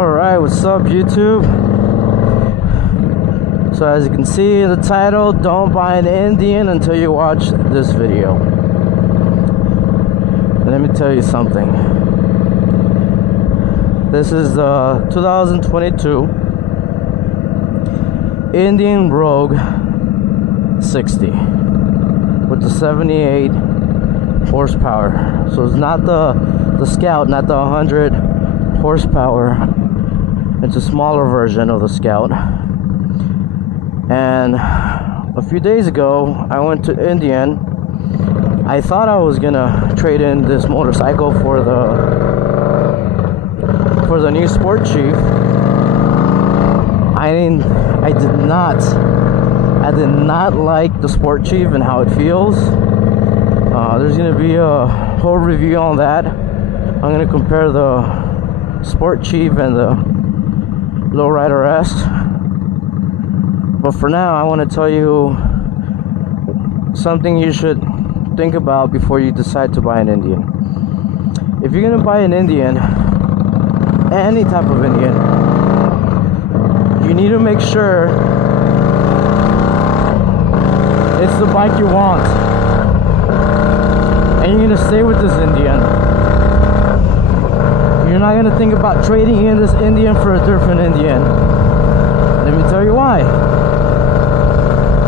Alright, what's up YouTube? So as you can see in the title, don't buy an Indian until you watch this video. Let me tell you something. This is the 2022 Indian Rogue 60 with the 78 horsepower. So it's not the Scout, not the 100 horsepower. It's a smaller version of the Scout. And a few days ago I went to Indian. I thought I was gonna trade in this motorcycle for the new Sport Chief. I did not like the Sport Chief and how it feels. There's gonna be a whole review on that. I'm gonna compare the Sport Chief and the Lowrider S. But for now, I want to tell you something you should think about before you decide to buy an Indian. If you're gonna buy an Indian, any type of Indian, you need to make sure it's the bike you want, and you're gonna stay with this Indian. You're not gonna think about trading in this Indian for a different Indian. Let me tell you why.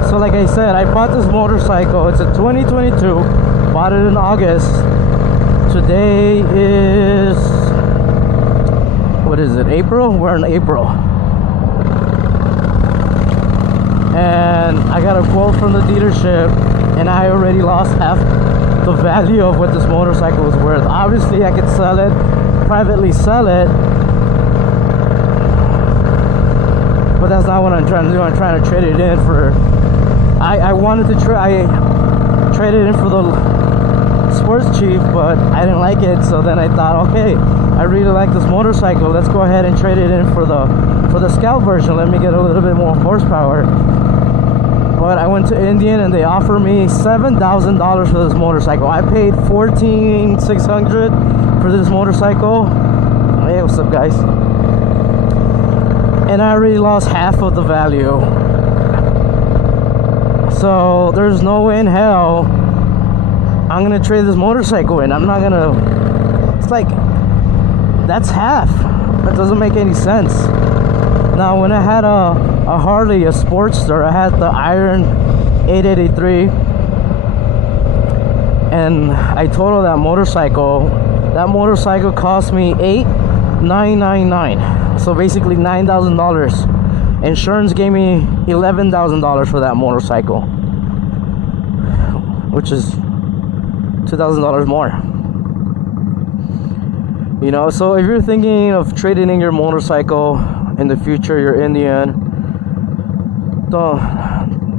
So like I said, I bought this motorcycle. It's a 2022. Bought it in August. Today is, what is it, April? We're in April. And I got a quote from the dealership, and I already lost half the value of what this motorcycle was worth. Obviously I could sell it, privately sell it, but that's not what I'm trying to do. I'm trying to trade it in for, I wanted to trade it in for the Sports Chief, but I didn't like it. So then I thought, okay, I really like this motorcycle, let's go ahead and trade it in for the Scout version. Let me get a little bit more horsepower. But I went to Indian and they offered me $7,000 for this motorcycle. I paid $14,600 for this motorcycle. Hey, what's up guys? And I already lost half of the value. So there's no way in hell I'm gonna trade this motorcycle in. I'm not gonna. It's like, that's half. That doesn't make any sense. Now when I had a Harley, a Sportster, I had the Iron 883, and I totaled that motorcycle. That motorcycle cost me $8,999, so basically $9,000. Insurance gave me $11,000 for that motorcycle, which is $2,000 more. You know, so if you're thinking of trading in your motorcycle in the future, your Indian, don't,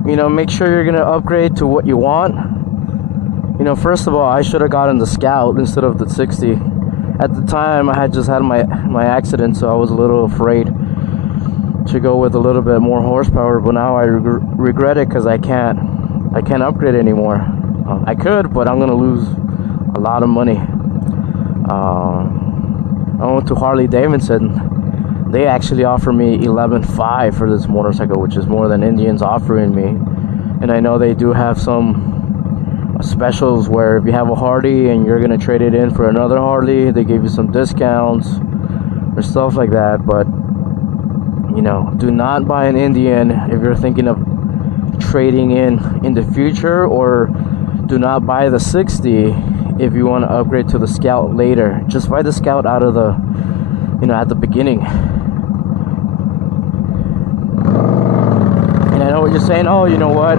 you know, make sure you're gonna upgrade to what you want. You know, first of all, I should have gotten the Scout instead of the 60. At the time I had just had my accident, so I was a little afraid to go with a little bit more horsepower, but now I regret it because I can't upgrade anymore. I could, but I'm gonna lose a lot of money. I went to Harley Davidson. They actually offered me $11,500 for this motorcycle, which is more than Indian's offering me. And I know they do have some specials where if you have a Harley and you're gonna trade it in for another Harley, they give you some discounts or stuff like that. But you know, do not buy an Indian if you're thinking of trading in the future, or do not buy the 60 if you want to upgrade to the Scout later. Just buy the Scout out of the, you know, at the beginning. And I know what you're saying, oh, you know what,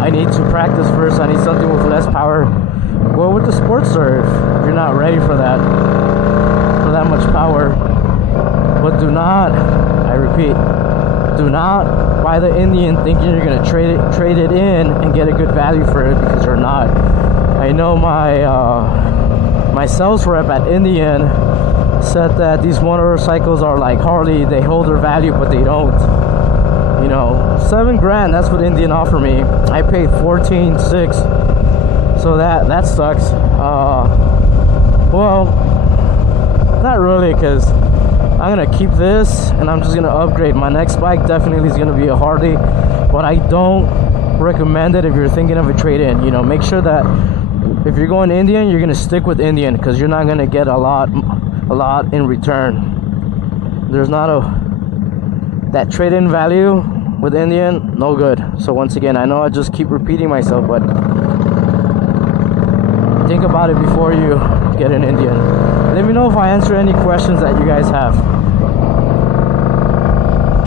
I need to practice first, I need something with less power. Go with the Sportster if you're not ready for that much power. But do not, I repeat, do not buy the Indian thinking you're gonna trade it in and get a good value for it, because you're not. I know my sales rep at Indian said that these motorcycles are like Harley, they hold their value but they don't. You know, $7,000, that's what Indian offered me. I paid $14,600, so that sucks. Well, not really, because I'm gonna keep this and I'm just gonna upgrade. My next bike definitely is gonna be a Harley, but I don't recommend it if you're thinking of a trade-in. You know, make sure that if you're going Indian, you're gonna stick with Indian, because you're not gonna get a lot in return. There's not that trade-in value with Indian, no good. So once again, I know I just keep repeating myself, but think about it before you get an Indian. Let me know if I answer any questions that you guys have.